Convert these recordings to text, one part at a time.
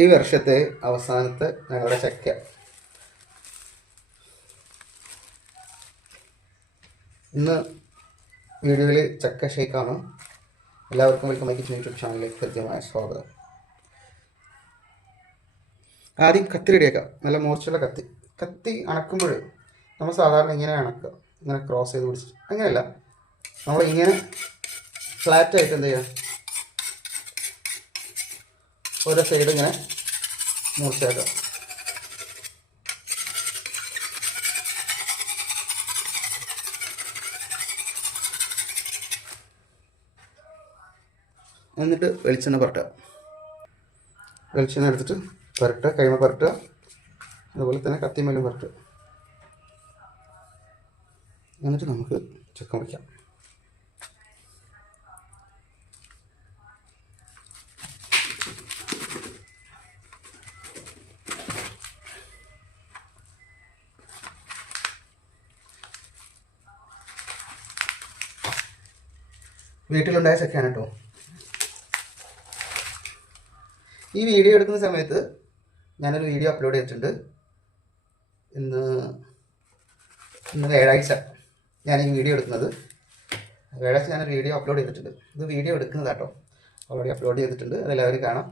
ഈ വർഷത്തെ അവസാനത്തെ ഞങ്ങളുടെ ചക്ക. ഇന്ന് വീഡിയോയിൽ ചക്ക ഷേക്കാണ് എല്ലാവർക്കും വെൽക്കം കിച്ചൻ യൂട്യൂബ് ചാനലിലേക്ക് കൃത്യമായ സ്വാഗതം. ആദ്യം കത്തി റെഡിയാക്കാം നല്ല മോർച്ചുള്ള കത്തി. കത്തി അണക്കുമ്പോൾ നമ്മൾ സാധാരണ ഇങ്ങനെ അണക്കുക ഇങ്ങനെ ക്രോസ് ചെയ്ത് പിടിച്ചിട്ട് അങ്ങനെയല്ല. നമ്മൾ ഇങ്ങനെ ഫ്ലാറ്റ് ആയിട്ട് എന്ത് ചെയ്യുക ഓരോ സൈഡ് ഇങ്ങനെ മൂർച്ചയാക്കാം. എന്നിട്ട് വെളിച്ചെണ്ണ പുരട്ടുക. വെളിച്ചെണ്ണ എടുത്തിട്ട് പുരട്ടുക കൈമ പുരട്ടുക അതുപോലെ തന്നെ കത്തിമേലും പുരട്ടുക. എന്നിട്ട് നമുക്ക് ചക്ക വയ്ക്കാം വീട്ടിലുണ്ടായ ചക്കയാണ് കേട്ടോ. ഈ വീഡിയോ എടുക്കുന്ന സമയത്ത് ഞാനൊരു വീഡിയോ അപ്ലോഡ് ചെയ്തിട്ടുണ്ട്. ഇന്ന് ഇന്ന് വ്യാഴാഴ്ച ഞാൻ ഈ വീഡിയോ എടുക്കുന്നത്. വ്യാഴാഴ്ച ഞാനൊരു വീഡിയോ അപ്ലോഡ് ചെയ്തിട്ടുണ്ട്. ഇത് വീഡിയോ എടുക്കുന്നത് കേട്ടോ. ഓൾറെഡി അപ്ലോഡ് ചെയ്തിട്ടുണ്ട്. അതെല്ലാവരും കാണാം.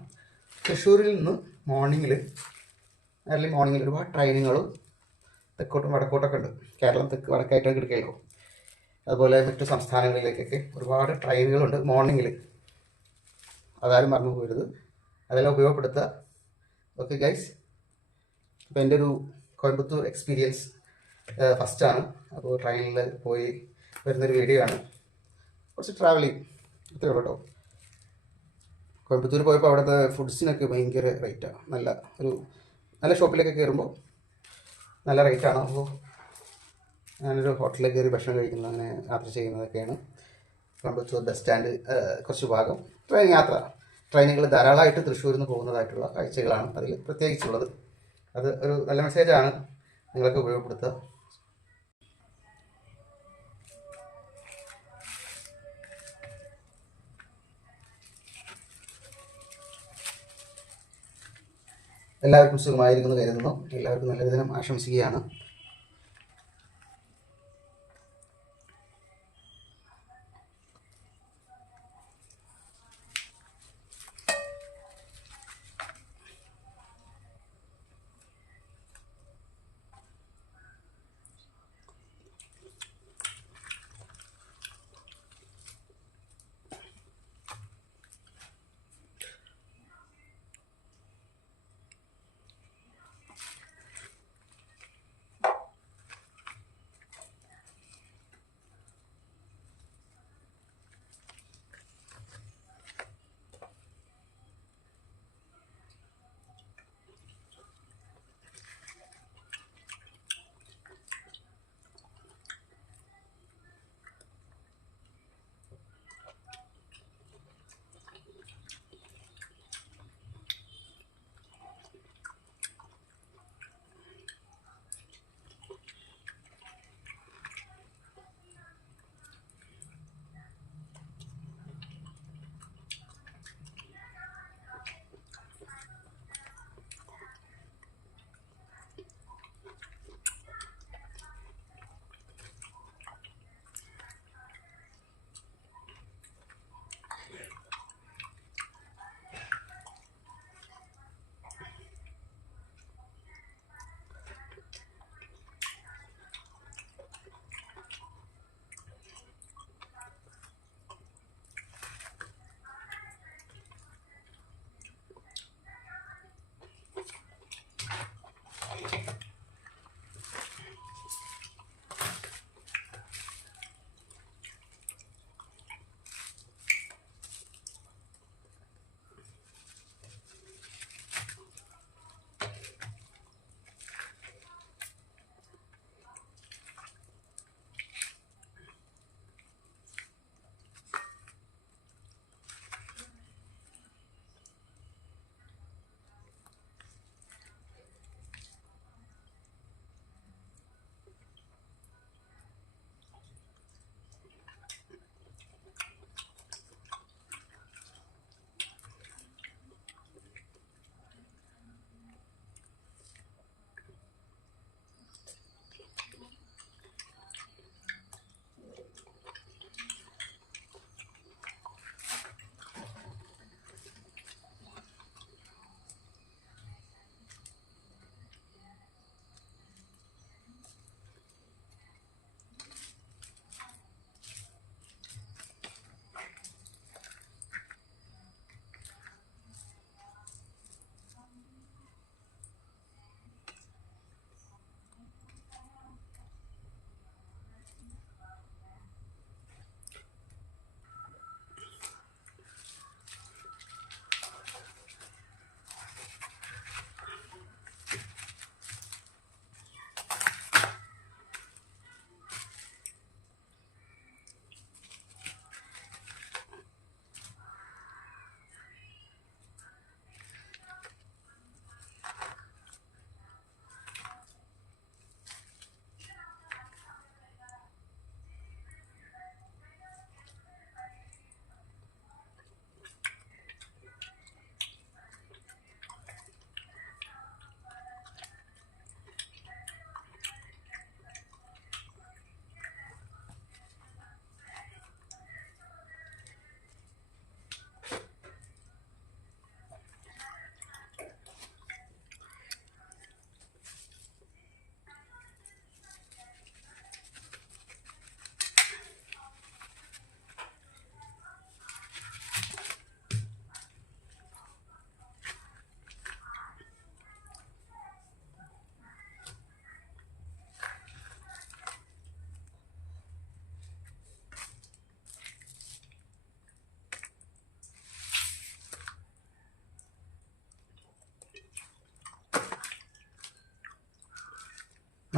തൃശ്ശൂരിൽ നിന്ന് മോർണിംഗിൽ ഏർലി മോർണിംഗിൽ ഒരുപാട് ട്രെയിനുകളും തെക്കോട്ടും വടക്കോട്ടൊക്കെ ഉണ്ട്. കേരളം തെക്ക് വടക്കായിട്ടൊക്കെ എടുക്കുകയുള്ളൂ അതുപോലെ മറ്റു സംസ്ഥാനങ്ങളിലേക്കൊക്കെ ഒരുപാട് ട്രെയിനുകളുണ്ട് മോർണിംഗിൽ അതാരും മറന്നു പോകരുത്. അതെല്ലാം ഉപയോഗപ്പെടുത്തുക. ഓക്കെ ഗൈസ് അപ്പോൾ എന്റെ ഒരു കോയമ്പത്തൂർ എക്സ്പീരിയൻസ് ഫസ്റ്റാണ് അപ്പോൾ ട്രെയിനിൽ പോയി വരുന്നൊരു വീഡിയോ ആണ്. കുറച്ച് ട്രാവലിംഗ് ഇത്രയേ ഉള്ളൂ കേട്ടോ. കോയമ്പത്തൂർ പോയപ്പോൾ അവിടുത്തെ ഫുഡ്സിനൊക്കെ ഭയങ്കര റേറ്റാണ് നല്ല ഒരു നല്ല ഷോപ്പിലൊക്കെ കയറുമ്പോൾ നല്ല റേറ്റാണ് അപ്പോൾ ഞാനൊരു ഹോട്ടലിൽ കയറി ഭക്ഷണം കഴിക്കുന്നത് അങ്ങനെ യാത്ര ചെയ്യുന്നതൊക്കെയാണ്. കോയമ്പത്തൂർ ബസ് സ്റ്റാൻഡ് കുറച്ച് ഭാഗം. ട്രെയിൻ യാത്ര. ട്രെയിനുകൾ ധാരാളമായിട്ട് തൃശ്ശൂരിൽ നിന്ന് പോകുന്നതായിട്ടുള്ള കാഴ്ചകളാണ് അതിൽ പ്രത്യേകിച്ചുള്ളത്. അത് ഒരു നല്ല മെസ്സേജാണ്. നിങ്ങൾക്ക് ഉപയോഗപ്പെടുത്തുക. എല്ലാവർക്കും സുഖമായിരിക്കുന്നു കരുതുന്നു. എല്ലാവർക്കും നല്ല ദിനം ആശംസിക്കുകയാണ്.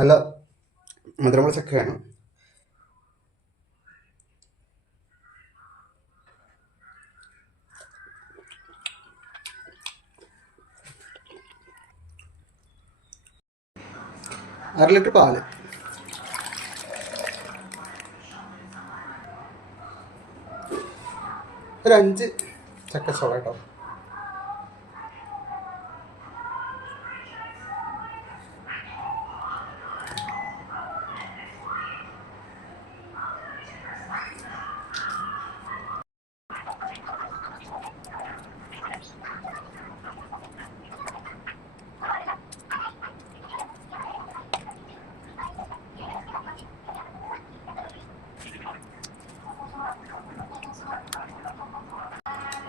നല്ല മധുരമുള്ള ചക്കയാണ്. അര ലിറ്റർ പാൽ. ഒരു അഞ്ച് ചക്ക ചോള കേട്ടോ.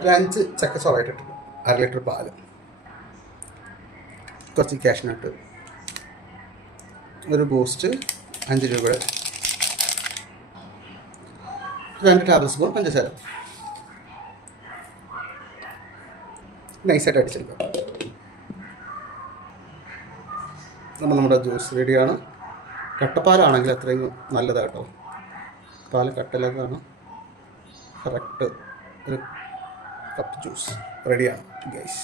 ഒരു അഞ്ച് ചക്ക ഇട്ടിട്ടുണ്ട് അര ലിറ്റർ പാൽ. കുറച്ച് ക്യാഷിനട്ട് ഒരു ബൂസ്റ്റ് അഞ്ച് രൂപയുടെ. രണ്ട് ടേബിൾ സ്പൂൺ പഞ്ചസാര. നൈസായിട്ട് അടിച്ചെടുക്കാം. നമ്മൾ നമ്മുടെ ജ്യൂസ് റെഡിയാണ് കട്ടപ്പാലാണെങ്കിൽ അത്രയും നല്ലതാണ് കേട്ടോ. പാൽ കട്ടലൊക്കെയാണ് കറക്റ്റ് ഒരു കപ്പ് ജ്യൂസ് റെഡിയാണ് ഗൈസ്